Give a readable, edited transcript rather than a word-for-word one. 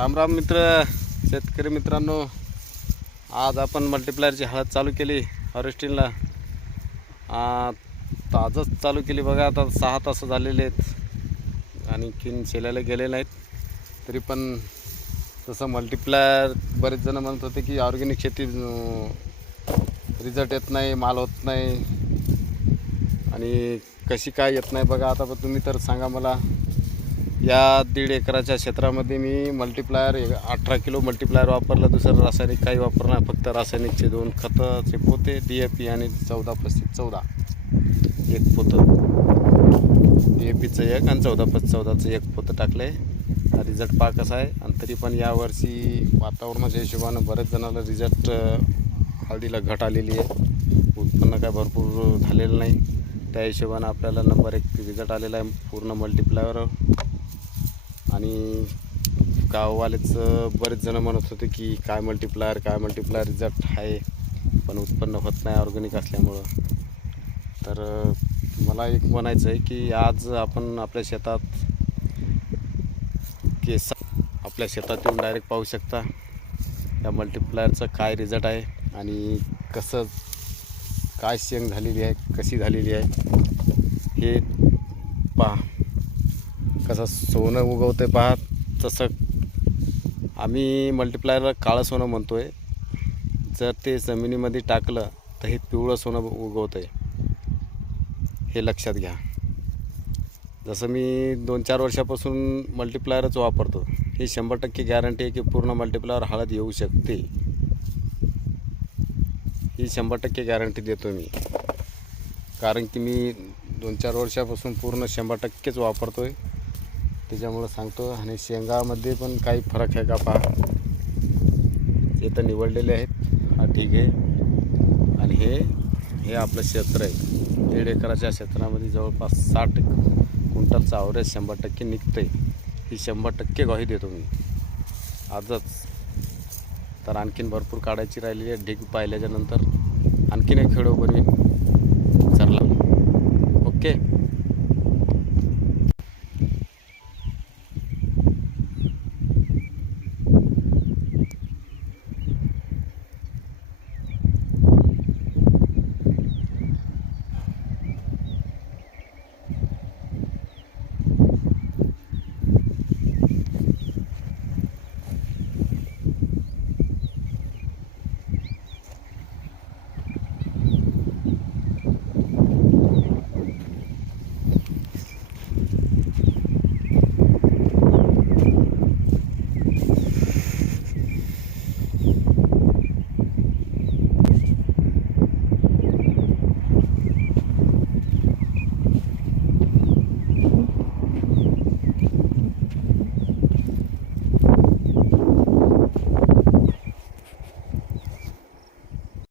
राम राम मित्र, शेतकरी मित्रांनो. आज आपण मल्टीप्लायरची हळद चालू केली हार्वेस्टिंगला. आजच चालू केली बघा. आता 6 तास झालेले आहेत आणि किन शेल्याला गेले नाहीत. तरी पण तसं मल्टीप्लायर बरेच जण म्हणत होते की ऑर्गॅनिक शेती रिझल्ट येत नाही, माल होत नाही आणि कशी काय येत नाही बघा. आता तुम्ही तर सांगा मला. या 1.5 एकराच्या क्षेत्रामध्ये मी मल्टीप्लायर 18 किलो मल्टीप्लायर वापरलं. दुसरं रासायनिक काही वापरणार, फक्त रासायनिकचे 2 खताचे पोते, DAP आणि 14-14 एक पोतं, DAPचं एक आणि 14-14चं एक पोतं टाकलं आहे. रिझल्ट पहा कसा आहे. आणि तरी पण यावर्षी वातावरणाच्या हिशोबानं बरेच जणाला रिझल्ट हळदीला घट आलेली आहे. उत्पन्न काय भरपूर झालेलं नाही. त्या हिशोबानं आपल्याला नंबर 1 रिझल्ट आलेला आहे पूर्ण मल्टीप्लायर. आणि गाववालेच बरेच जण म्हणत होते की काय मल्टीप्लायर रिझल्ट आहे, पण उत्पन्न होत नाही ऑर्गॅनिक असल्यामुळं. तर मला एक म्हणायचं आहे की आज आपण आपल्या शेतात येऊन डायरेक्ट पाहू शकता या मल्टीप्लायरचं काय रिझल्ट आहे आणि कसं काय शेंग झालेली आहे, कशी झालेली आहे हे पहा. कसं सोनं उगवतं आहे पहा. तसं आम्ही मल्टीप्लायरला काळं सोनं म्हणतो आहे. जर ते जमिनीमध्ये टाकलं तर हे पिवळं सोनं उगवतं आहे, हे लक्षात घ्या. जसं मी 2-4 वर्षापासून मल्टीप्लायरच वापरतो. ही 100% गॅरंटी आहे की पूर्ण मल्टीप्लायर हळद येऊ शकते. ही 100% गॅरंटी देतो मी, कारण की मी 2-4 वर्षापासून पूर्ण 100%च वापरतो आहे. त्याच्यामुळं सांगतो. आणि शेंगामध्ये पण काही फरक आहे का पहा. हे तर निवडलेले आहेत, हा ठीक आहे. आणि हे आपलं क्षेत्र आहे. 1.5 एकराच्या क्षेत्रामध्ये जवळपास 60 क्विंटलचं ॲव्हरेज 100% निघतं आहे. ही 100% ग्वाही देतो मी आजच. तर आणखीन भरपूर काढायची राहिलेली आहे. ढीग पाहिल्याच्यानंतर आणखीन एक व्हिडिओ बनवीन. चला, ओके.